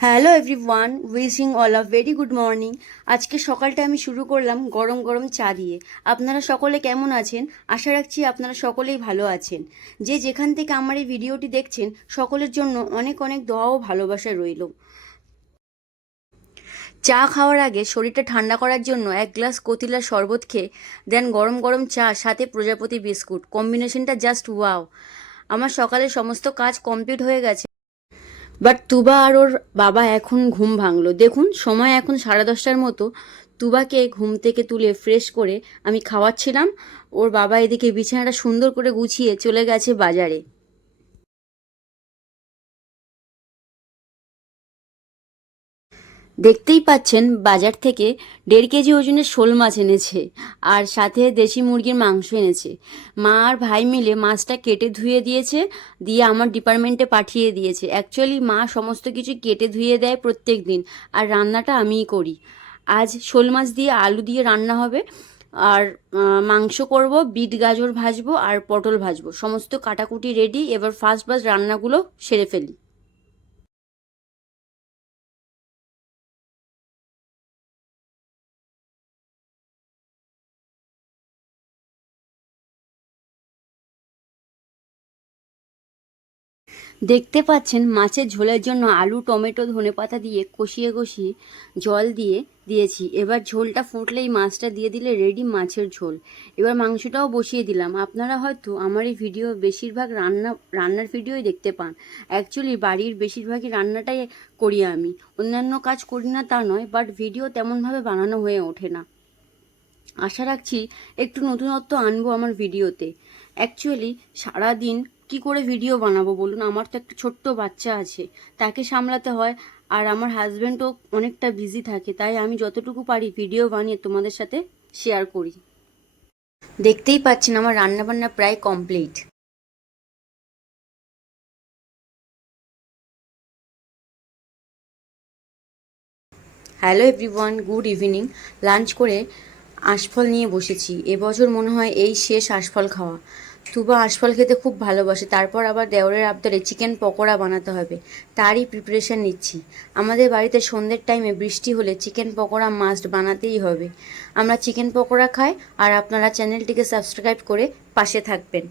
Hello everyone, wishing all a very good morning. আজকে সকালটা আমি শুরু করলাম গরম গরম চা দিয়ে। আপনারা সকলে কেমন আছেন? আশা রাখছি আপনারা সকলেই ভালো আছেন। যে যেখান থেকে আমার এই ভিডিওটি দেখছেন সকলের জন্য অনেক অনেক দোয়া ও ভালোবাসা রইল। চা খাওয়ার আগে শরীরটা ঠান্ডা করার জন্য এক গ্লাস কতিলার শরবত খেয়ে দেন গরম গরম চা, সাথে প্রজাপতি বিস্কুট, কম্বিনেশনটা জাস্ট ওয়াও। আমার সকালের সমস্ত কাজ কমপ্লিট হয়ে গেছে, বাট তুবা আর ওর বাবা এখন ঘুম ভাঙলো। দেখুন সময় এখন 10:30টার মতো। তুবাকে ঘুম থেকে তুলে ফ্রেশ করে আমি খাওয়াচ্ছিলাম। ওর বাবা এদিকে বিছানাটা সুন্দর করে গুছিয়ে চলে গেছে বাজারে। দেখতেই পাচ্ছেন বাজার থেকে 1.5 কেজি ওজনের শোল মাছ এনেছে, আর সাথে দেশি মুরগির মাংস এনেছে। মা আর ভাই মিলে মাছটা কেটে ধুয়ে দিয়েছে, দিয়ে আমার ডিপার্টমেন্টে পাঠিয়ে দিয়েছে। অ্যাকচুয়ালি মা সমস্ত কিছু কেটে ধুয়ে দেয় প্রত্যেক দিন, আর রান্নাটা আমিই করি। আজ শোল মাছ দিয়ে আলু দিয়ে রান্না হবে, আর মাংস করব, বিট গাজর ভাজবো আর পটল ভাজবো। সমস্ত কাটাকুটি রেডি, এবার ফার্স্ট রান্নাগুলো সেরে ফেলি। দেখতে পাচ্ছেন মাছের ঝোলের জন্য আলু, টমেটো, ধনেপাতা দিয়ে কষিয়ে কষিয়ে জল দিয়ে দিয়েছি। এবার ঝোলটা ফুটলেই মাছটা দিয়ে দিলে রেডি মাছের ঝোল। এবার মাংসটাও বসিয়ে দিলাম। আপনারা হয়তো আমার এই ভিডিও বেশিরভাগ রান্নার ভিডিওই দেখতে পান। অ্যাকচুয়ালি বাড়ির বেশিরভাগই রান্নাটাই করি আমি, অন্যান্য কাজ করি না তা নয়, বাট ভিডিও তেমনভাবে বানানো হয়ে ওঠে না। আশা রাখছি একটু নতুনত্ব আনবো আমার ভিডিওতে। অ্যাকচুয়ালি সারাদিন কি করে ভিডিও বানাবো বলুন? আমার তো একটা ছোট্ট বাচ্চা আছে, তাকে সামলাতে হয়, আর আমার হাজব্যান্ডও অনেকটা বিজি থাকে। তাই আমি যতটুকু পারি ভিডিও বানিয়ে তোমাদের সাথে শেয়ার করি। দেখতেই পাচ্ছেন আমার রান্নাবান্না প্রায় complete. Hello everyone, good evening. Lunch করে আঁশফল নিয়ে বসেছি। এবছর মনে হয় এই শেষ আঁশফল খাওয়া। তুবা আঁশফল খেতে খুব ভালোবাসে। তারপর আবার দেওরের আবদারে চিকেন পকোড়া বানাতে হবে, তারই প্রিপারেশন নিচ্ছি। আমাদের বাড়িতে সন্ধ্যের টাইমে বৃষ্টি হলে চিকেন পকোড়া মাস্ট বানাতেই হবে। আমরা চিকেন পকোড়া খাই, আর আপনারা চ্যানেলটিকে সাবস্ক্রাইব করে পাশে থাকবেন।